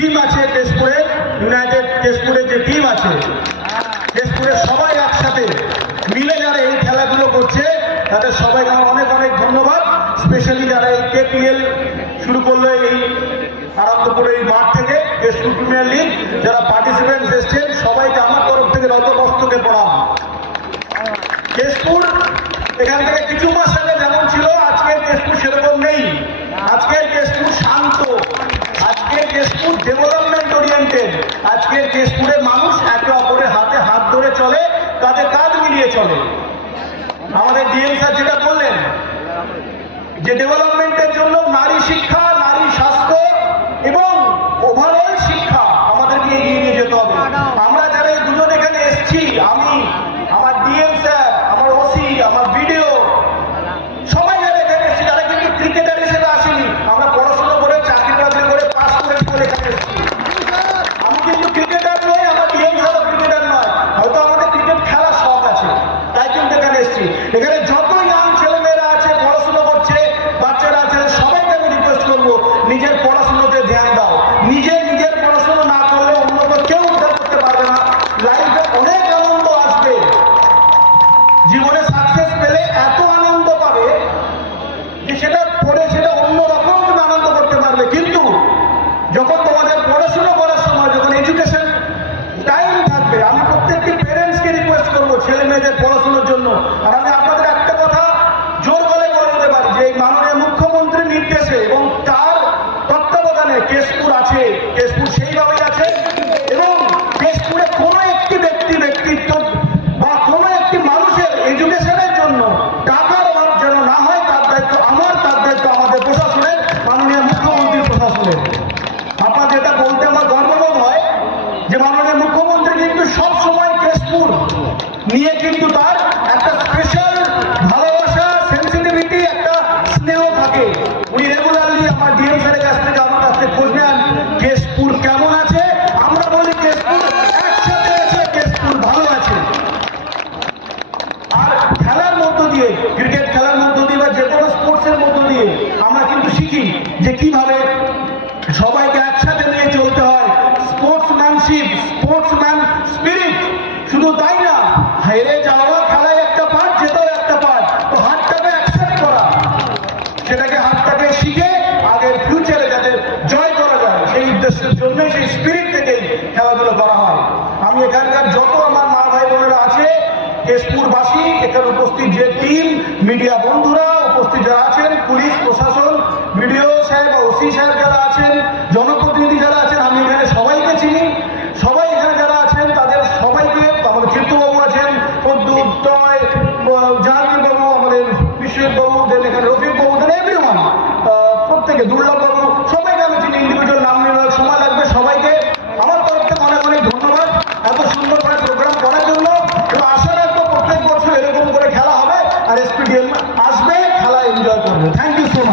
Team আছে তেজপুরে, United তেজপুরের যে team আছে তেজপুরে সবাই একসাথে মিলে যারা এই খেলাগুলো করছে, তাদের সবাই অনেক অনেক ধন্যবাদ। স্পেশালি যারা এই কেপিএল শুরু করল এই আনন্দপুরে এই মাঠ থেকে, তেজপুর প্রিমিয়ার লিগ যারা পার্টিসিপেন্ট এসছেন, সবাইকে আমার তরফ থেকে রতবস্তকে পড়া তেজপুর এখান থেকে কিছু মাস ডেভেলপমেন্ট ওরিয়েন্টেড আজকের কেশপুরে মানুষ একে অপরের হাতে হাত ধরে চলে কাঁধে কাঁধ মিলিয়ে চলে। আমাদের ডিএম স্যার যেটা বললেন, যে ডেভেলপমেন্টের কিন্তু এখানে যত ইয়াং ছেলেমেয়েরা আছে, পড়াশোনা করছে, বাচ্চারা আছে, সবাইকে আমি রিকোয়েস্ট করব, নিজের পড়াশোনাতে ধ্যান দাও। নিজে নিজের না করলে অন্য কেউ উদ্ধার করতে পারবে না। লাইফে অনেক আনন্দ আসবে। জীবনে সাকসেস পেলে এত আনন্দ পাবে যে সেটা পড়ে সেটা অন্যরকম তুমি আনন্দ করতে পারবে। কিন্তু যখন তোমাদের পড়াশোনা করার সময়, যখন এডুকেশন টাইম থাকবে, আমি করব ছেলে মেয়েদের পড়াশোনার জন্য। আর আমি আপনাদের একটা কথা জোর গলে বলে দিতে পারি, যে এই মাননীয় মুখ্যমন্ত্রীর নির্দেশে এবং তার তত্ত্বাবধানে কেশপুর আছে, কেশপুর সেইভাবেই আছে, এবং কেশপুরে কোনো একটি ব্যক্তি, ব্যক্তিত্ব বা কোনো একটি মানুষের এডুকেশনের জন্য টাকার অভাব যেন না হয়, তার দায়িত্ব আমার, তার দায়িত্ব আমাদের প্রশাসনের, মাননীয় মুখ্যমন্ত্রী প্রশাসনের আপনার যেটা বলতে আমার গর্ববোধ হয় যে মাননীয় মুখ্যমন্ত্রী কিন্তু সব সময় কেশপুর নিয়ে কিন্তু তার একটা স্পেশাল ভালোবাসা সেন্সিটিভিটি একটা স্নেহ থাকে। উনি রেগুলারলি আমার ডিএম স্যারের কাছ থেকে আমার কাছ থেকে খোঁজ নেন, কেশপুর কেমন আছে? আমরা বলি, কেশপুর একসাথে আছে, কেশপুর ভালো আছে। আর খেলার মধ্য দিয়ে ক্রিকেট খেলার মধ্য দিয়ে বা যে কোনো স্পোর্টসের মধ্য দিয়ে আমরা কিন্তু শিখি যে কীভাবে কেশপুরবাসী এখানে উপস্থিত যে টিম, মিডিয়া বন্ধুরা, উপস্থিত যারা আছেন, পুলিশ, প্রশাসন, বিডিও সাহেব বা ওসি সাহেব যারা আছেন, জনপ্রতিনিধি যারা আছেন, আমি এখানে সবাইকে চিনি। সবাই এখানে যারা আছেন, তাদের সবাইকে, আমাদের চিত্তবাবু আছেন জাহাঙ্গীরবাবু, আমাদের বিশ্বজিৎবাবুদের এখানে